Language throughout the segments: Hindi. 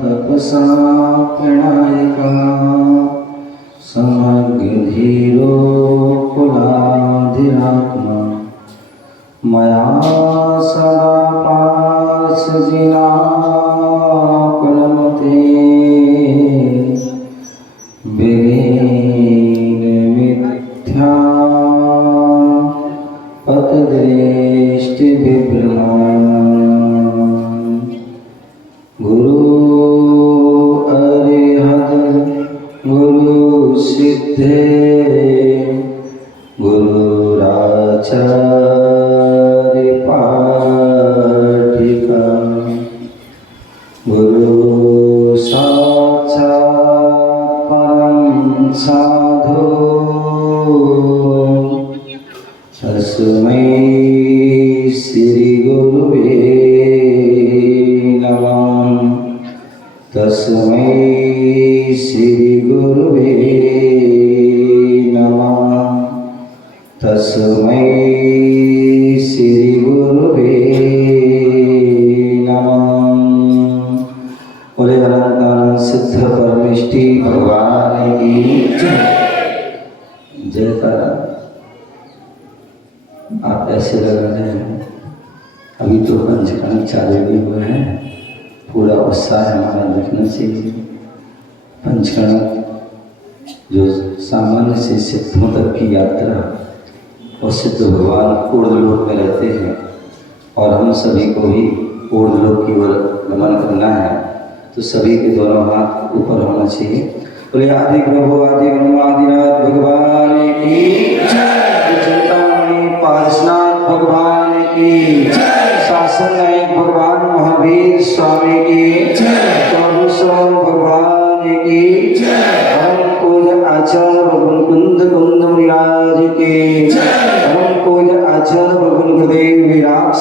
तपसा प्रणयिका समग्रधीरो कुलाधिरात्मा मया सदा पार्श्वजिना कुलमते विलीन मिथ्या पतदृष्टि विभ्रम गुरु अरिहत गुरु सिद्धे गुरुराचार्य पाठिका गुरु साक्षात् परं साधु तस्मै श्री गुरुवे नमः तस्मै श्री गुरुवे नमः तस्मै श्री गुरुवे नमः। बोले अनंत सिद्ध परमेष्टि भगवान की जयकारा। आप ऐसे लग रहे हैं अभी तो पंचकर्म चालू भी हुए हैं, पूरा उत्साह हमारा दिखना चाहिए। पंचकर्म जो सामान्य से सिद्धों तक की यात्रा और सिद्ध भगवान ऊर्ध्वलोक में रहते हैं और हम सभी को भी ऊर्ध्वलोक की ओर गमन करना है, तो सभी के दोनों हाथ ऊपर होना चाहिए। बोले आदि प्रभु आदि ब्रह्मादिनाथ भगवान की चिंतामणि पार्श्वनाथ भगवान की शासन नायक भगवान महावीर स्वामी की चौबीसों भगवान की हम पूज आचार्य भगवान कुंद कुंद मुनिराज की हम पूज आचार्य भगवान गुरुदेव विराट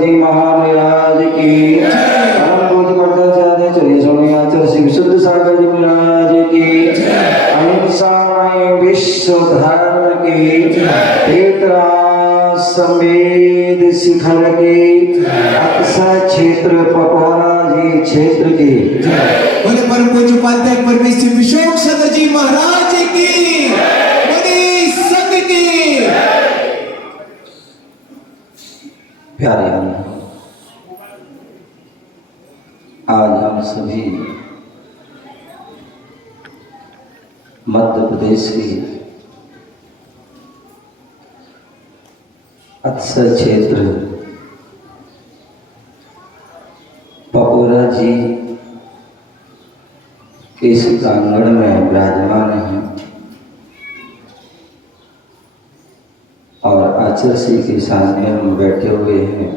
जी महाराज की हम पूज भट्टाचार्य चलिए स्वामी आचार्य श्री विशुद्ध सागर जी महाराज की अहिंसा विश्व धर्म की तीर्थरा समेत शिखर की अक्सर क्षेत्र पकौड़ा जी क्षेत्र की बोले परम पूज्य उपाध्याय परमेश्वर विशोक सागर जी महाराज की बोले संघ की। प्यारे आज हम सभी मध्य प्रदेश की अक्सर क्षेत्र पकोरा जी के इस प्रांगण में विराजमान हैं और आचार्य श्री के सामने हम बैठे हुए हैं।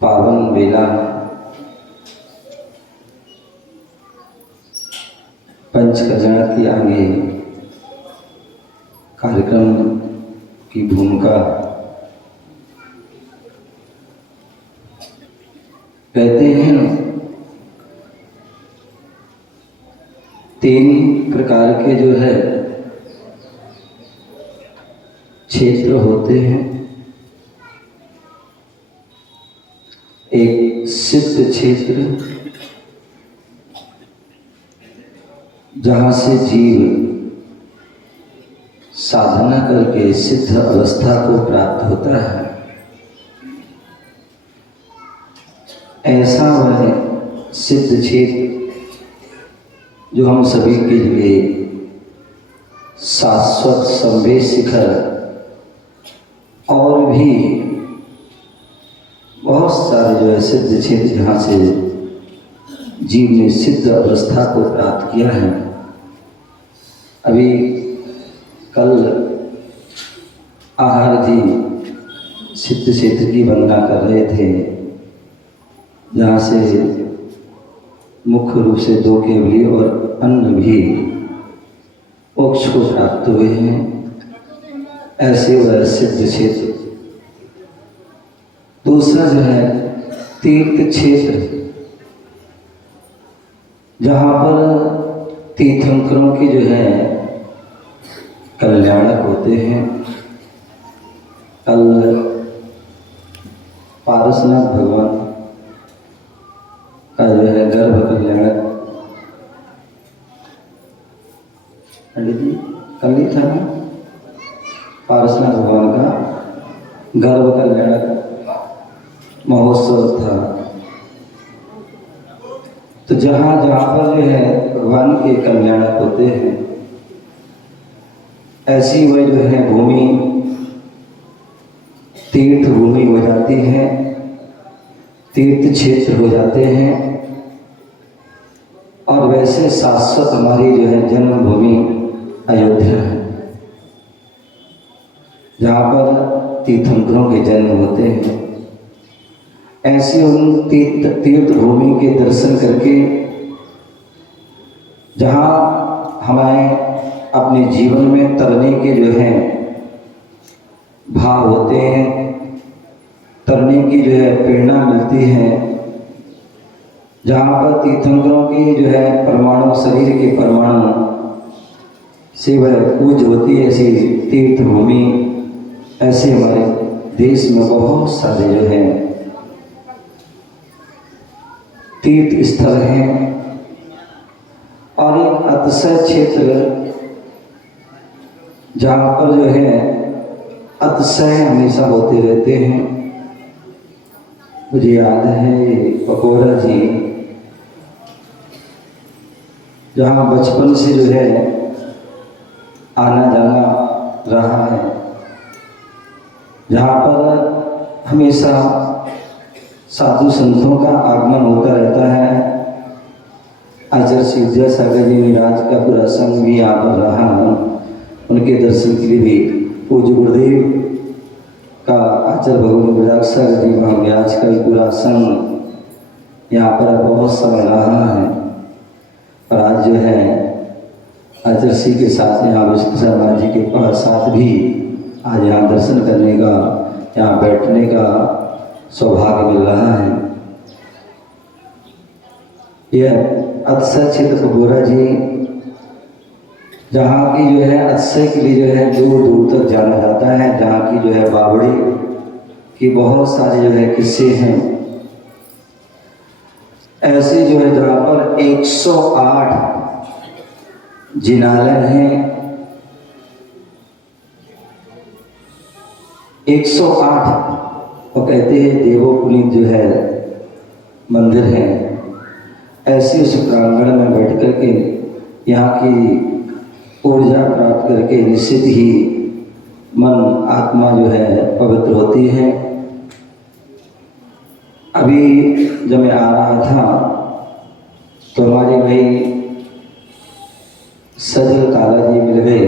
पावन बेला पंचकर्म की आगे कार्यक्रम की भूमिका कहते हैं। 3 प्रकार के जो है क्षेत्र होते हैं। एक सिद्ध क्षेत्र जहाँ से जीव साधना करके सिद्ध अवस्था को प्राप्त होता है, ऐसा वह सिद्ध क्षेत्र जो हम सभी के लिए शाश्वत संवेद शिखर और भी बहुत सारे जो है सिद्ध क्षेत्र जहाँ से जीव ने सिद्ध अवस्था को प्राप्त किया है। अभी कल आहारधि सिद्ध क्षेत्र की वंदना कर रहे थे, जहाँ से मुख्य रूप से 2 केवली और अन्न भी मोक्ष को प्राप्त हुए हैं। ऐसे वह सिद्ध क्षेत्र। दूसरा जो है तीर्थ क्षेत्र, जहाँ पर तीर्थंकरों की जो है कल्याणक होते हैं। कल पारसनाथ भगवान का जो है गर्भ कल्याण पंडित जी कल ही था ना, पारसनाथ भगवान का गर्भ कल्याण महोत्सव था। तो जहाँ जहाँ पर जो है भगवान के कल्याण होते हैं, ऐसी वह जो है भूमि तीर्थ भूमि हो जाती है, तीर्थ क्षेत्र हो जाते हैं। और वैसे शाश्वत हमारी जो है जन्मभूमि अयोध्या है, जहाँ पर तीर्थंकरों के जन्म होते हैं। ऐसी उन तीर्थ भूमि के दर्शन करके जहाँ हमें अपने जीवन में तरने के जो है भाव होते हैं, तरने की जो है प्रेरणा मिलती है, जहाँ पर तीर्थंकरों की जो है परमाणु शरीर के परमाणु से वह पूज होती है, ऐसी तीर्थ भूमि ऐसे हमारे देश में बहुत सारे जो है तीर्थ स्थल हैं। और एक अतिशय क्षेत्र जहाँ पर जो है अतिशय हमेशा होते रहते हैं। मुझे याद है पकोरा जी, जहाँ बचपन से जो है आना जाना रहा है, जहाँ पर हमेशा साधु संतों का आगमन होता रहता है। आचार्य श्री विद्यासागर जी महाराज का पूरा संघ भी यहाँ पर रहा, उनके दर्शन के लिए भी पूज्य गुरुदेव का आचार्य भगवान विराजसागर जी महाराज का भी पूरा संघ यहाँ पर बहुत समय रहा है। और आज जो है आचार्य श्री के साथ यहाँ विष्णु शर्मा जी के साथ भी आज यहाँ दर्शन करने का, यहाँ बैठने का सौभाग्य मिल रहा है। यह अतिशय क्षेत्र पकोरा जी, जहाँ की जो है अतिशय के लिए जो है दूर दूर तक जाना जाता है, जहाँ की जो है बावड़ी की बहुत सारे जो है किस्से हैं। ऐसे जो है जहाँ पर 108 जिनालय हैं, 108 वो कहते हैं देवोपुनीत जो है मंदिर है। ऐसे उस प्रांगण में बैठ करके यहाँ की ऊर्जा प्राप्त करके निश्चित ही मन आत्मा जो है पवित्र होती है। अभी जब मैं आ रहा था तो हमारे भाई सजल काला जी मिल गए,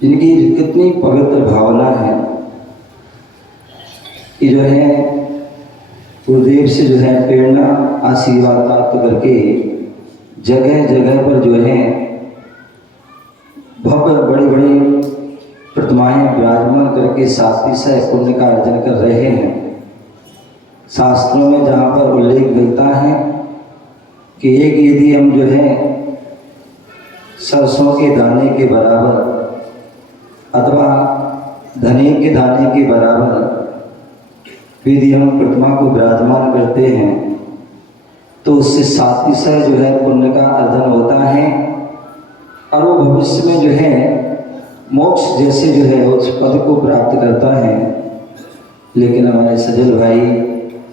जिनकी कितनी पवित्र भावना है कि जो है गुरुदेव से जो है प्रेरणा आशीर्वाद प्राप्त करके जगह जगह पर जो है भव्य बड़ी बड़ी प्रतिमाएं विराजमान करके सातिशय पुण्य का अर्जन कर रहे हैं। शास्त्रों में जहाँ पर उल्लेख मिलता है कि एक यदि हम जो है सरसों के दाने के बराबर अथवा धनिया के दाने के बराबर यदि हम प्रतिमा को विराजमान करते हैं तो उससे सातिशय जो है पुण्य का अर्जन होता है। और वो भविष्य में जो है मोक्ष जैसे जो है उस पद को प्राप्त करता है। लेकिन हमारे सजल भाई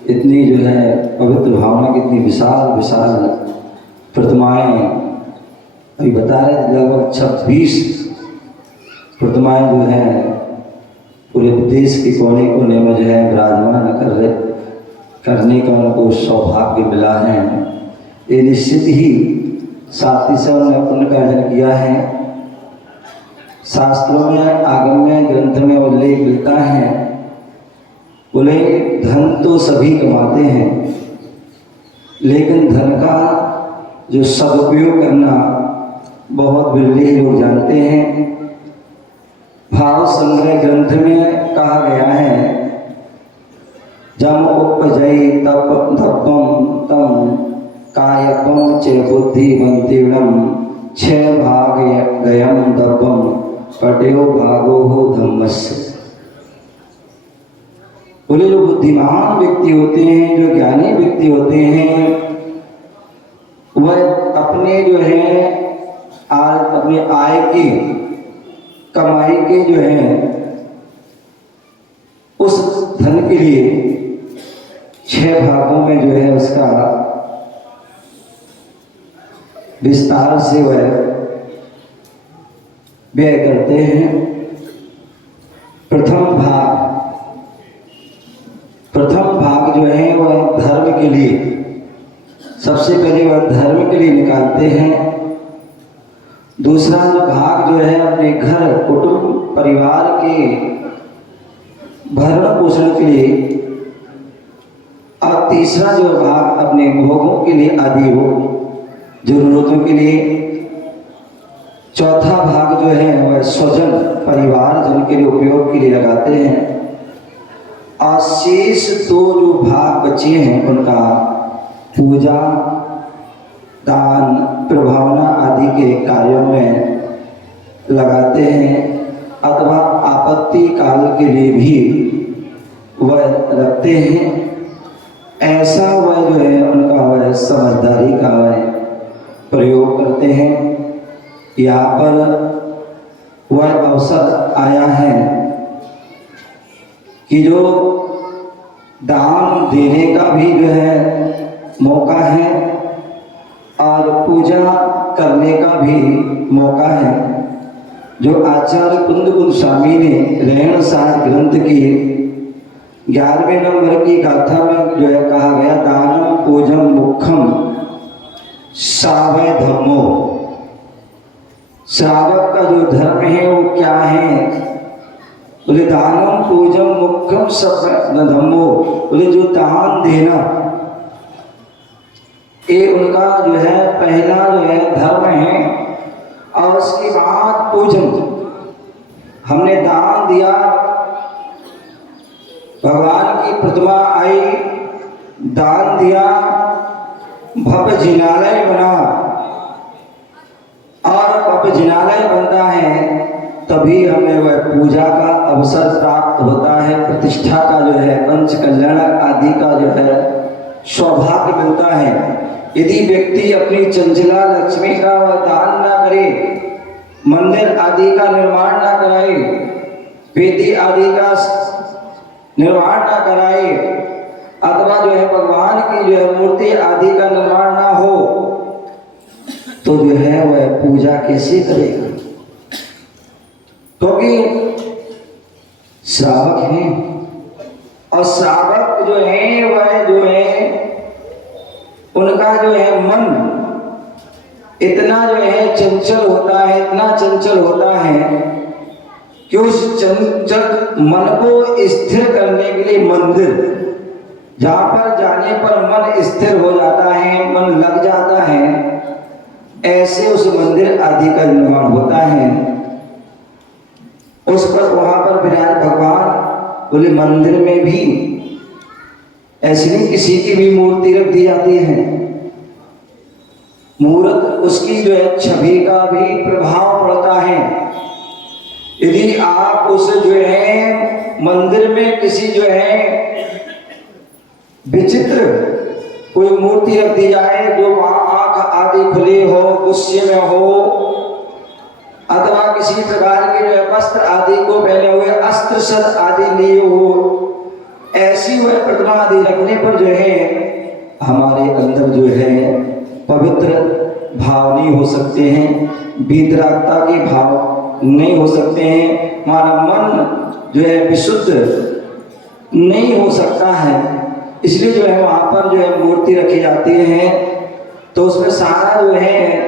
इतनी जो है पवित्र भावना की इतनी विशाल विशाल प्रतिमाएं, अभी बता रहे थे लगभग 26 प्रतिमाएं जो हैं पूरे देश के कोने कोने में जो है विराजमान करने का उनको सौभाग्य मिला है। ये निश्चित ही सातिशय उन्होंने पुण्य का अर्जन किया है। शास्त्रों में आगम्य ग्रंथ में उल्लेख मिलता है, बोले धन तो सभी कमाते हैं, लेकिन धन का जो सदुपयोग करना बहुत बिरले लोग जानते हैं। भाव संग्रह ग्रंथ में कहा गया है, जम उपजय तप तपम तम कायकम च बुद्धिमंतीर्णम छह भाग गयम दपम पटयो भागो हो धम्मस्य। बोले जो बुद्धिमान व्यक्ति होते हैं, जो ज्ञानी व्यक्ति होते हैं, वह अपने जो है अपनी आय की कमाई के जो है उस धन के लिए 6 भागों में जो है उसका विस्तार से वह व्यय करते हैं। प्रथम भाग जो है वह धर्म के लिए, सबसे पहले वह धर्म के लिए निकालते हैं। दूसरा जो भाग जो है अपने घर कुटुंब परिवार के भरण पोषण के लिए, और तीसरा जो भाग अपने भोगों के लिए आदि हो जरूरतों के लिए। चौथा भाग जो है वह स्वजन परिवार जन के लिए उपयोग के लिए लगाते हैं। और शेष 2 जो भाग बचे हैं उनका पूजा दान प्रभावना आदि के कार्यों में लगाते हैं, अथवा आपत्ति काल के लिए भी वह रखते हैं। ऐसा वह जो है उनका वह समझदारी का वह प्रयोग करते हैं। यहाँ पर वह अवसर आया है कि जो दान देने का भी जो है मौका है और पूजा करने का भी मौका है। जो आचार्य कुंद गोस्वामी ने रहन सार ग्रंथ की 11वें नंबर की गाथा में जो है कहा गया, दानम पूजम मुखम सावय धर्मो। श्रावक का जो धर्म है वो क्या है? बोले दानम पूजम मुखम सावय धर्मो। बोले जो दान देना ये उनका जो है पहला जो है धर्म है। और उसके बाद पूजन, हमने दान दिया, भगवान की प्रतिमा आई, दान दिया, भव्य जिनालय बना, और भव्य जिनालय बनता है तभी हमें वह पूजा का अवसर प्राप्त होता है, प्रतिष्ठा का जो है पंच कल्याण आदि का जो है सौभाग्य मिलता है। यदि व्यक्ति अपनी चंचला लक्ष्मी का वह दान ना करे, मंदिर आदि का निर्माण ना कराए, वेदी आदि का निर्माण ना कराए, अथवा जो है भगवान की जो है मूर्ति आदि का निर्माण ना हो, तो जो है वह पूजा कैसे करेगा? क्योंकि श्रावक हैं, और श्रावक जो है वह जो है उनका जो है मन इतना जो है चंचल होता है, इतना चंचल होता है कि उस चंचल मन को स्थिर करने के लिए मंदिर, जहां पर जाने पर मन स्थिर हो जाता है, मन लग जाता है, ऐसे उस मंदिर आदि का निर्माण होता है। उस पर वहां पर विराज भगवान, बोले मंदिर में भी ऐसी नहीं किसी की भी मूर्ति रख दी जाती है। मूर्त उसकी जो है छवि का भी प्रभाव पड़ता है। यदि आप उस जो है मंदिर में किसी जो है विचित्र कोई मूर्ति रख दी जाए, जो आंख आदि खुले हो, गुस्से में हो, अथवा किसी प्रकार के जो है वस्त्र आदि को पहने हुए, अस्त्र शस्त्र आदि लिए हो, ऐसी वह प्रतिमा आदि रखने पर जो है हमारे अंदर जो है पवित्र भाव नहीं हो सकते हैं, वितरागता के भाव नहीं हो सकते हैं, हमारा मन जो है विशुद्ध नहीं हो सकता है। इसलिए जो है वहाँ पर जो है मूर्ति रखी जाती है, तो उसमें सारा जो है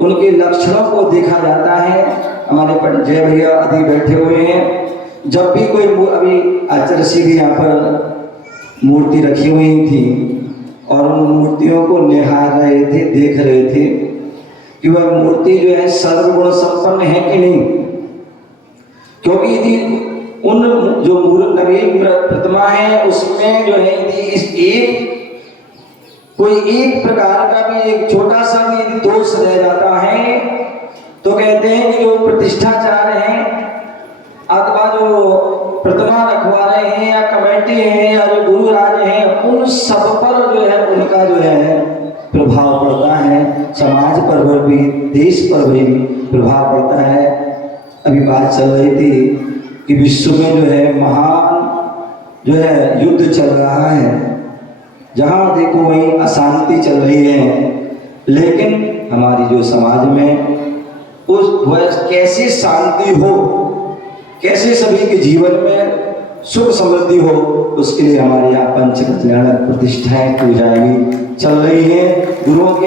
उनके लक्षणों को देखा जाता है। हमारे जय भैया आदि बैठे हुए हैं, जब भी कोई अभी आचार्य श्री भी यहाँ पर मूर्ति रखी हुई थी और उन मूर्तियों को निहार रहे थे, देख रहे थे कि वह मूर्ति जो है सर्वगुण संपन्न है कि नहीं। क्योंकि यदि उन जो नवीन प्रतिमा है उसमें जो है यदि कोई एक प्रकार का भी एक छोटा सा भी यदि दोष रह जाता है, तो कहते हैं कि जो प्रतिष्ठाचार्य हैं अथवा जो प्रतिमा रखवा रहे हैं या कमेटी कमेटी है या जो गुरु राज है, उन सब पर जो है उनका जो है प्रभाव पड़ता है। समाज पर भी, देश पर भी प्रभाव पड़ता है। अभी बात चल रही थी कि विश्व में जो है महान जो है युद्ध चल रहा है, जहाँ देखो वहीं अशांति चल रही है। लेकिन हमारी जो समाज में वह कैसे शांति हो, कैसे सभी के जीवन में सुख समृद्धि हो, उसके लिए हमारे यहाँ पंच कल्याणक प्रतिष्ठाएं पूजाएं भी चल रही हैं। गुरुओं के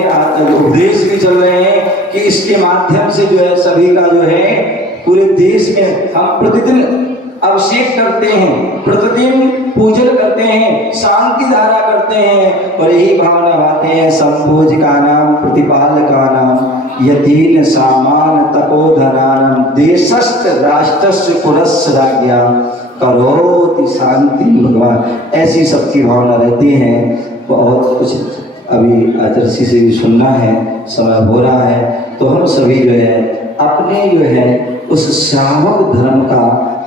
उपदेश भी चल रहे हैं कि इसके माध्यम से जो है सभी का जो है पूरे देश में हम प्रतिदिन अभिषेक करते हैं, प्रतिदिन पूजन करते हैं, शांति धारा करते हैं और यही भावना बातें हैं। संपूजिका नाम प्रतिपालका नाम यतीन सामान तपोधनानाम देशस्थ राष्ट्रस्य पुरस्य राज्ञा करोति शांति भगवान। ऐसी सबकी भावना रहती है। बहुत कुछ अभी आदर्शी से भी सुनना है, समय हो रहा है, तो हम सभी जो है अपने जो है उस श्रावक धर्म का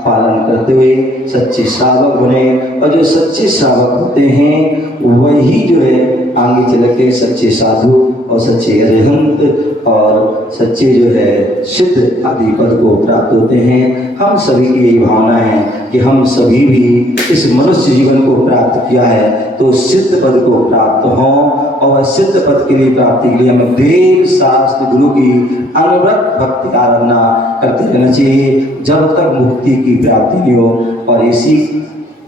पालन करते हुए सच्चे श्रावक बने। और जो सच्चे श्रावक होते हैं वही जो है आगे चल के सच्चे साधु और सच्चे अरिहंत और सच्चे जो है सिद्ध आदि पद को प्राप्त होते हैं। हम सभी की यही भावना है कि हम सभी भी इस मनुष्य जीवन को प्राप्त किया है तो सिद्ध पद को प्राप्त हों, और सिद्ध पद के लिए प्राप्ति के लिए हमें देव शास्त्र गुरु की अनवरत भक्ति आराधना करते रहना चाहिए जब तक मुक्ति की प्राप्ति नहीं हो। और इसी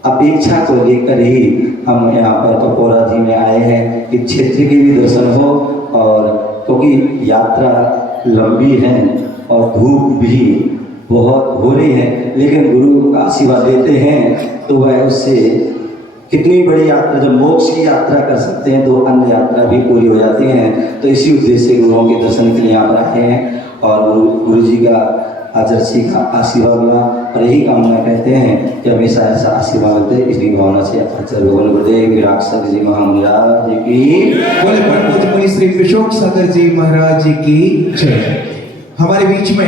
अपेक्षा को लेकर ही हम यहाँ पर कपोराधी में आए हैं कि क्षेत्र के भी दर्शन हो, और क्योंकि यात्रा लंबी है और धूप भी बहुत हो रही है, लेकिन गुरु का आशीर्वाद देते हैं तो वह उससे कितनी बड़ी यात्रा, जब मोक्ष की यात्रा कर सकते हैं तो अन्य यात्रा भी पूरी हो जाती हैं। तो इसी उद्देश्य से गुरुओं के दर्शन के लिए यहाँ पर आए हैं और गुरु जी का आदर्शी का आशीर्वाद मिला, और यही कामना कहते हैं कि हमेशा ऐसा आशीर्वाद मिलते। इसी भावना से आचार्य गुरुदेव विराट सर जी महाराज की बोले परम पूज्य मुनि श्री विशोक सागर जी महाराज की जय। हमारे बीच में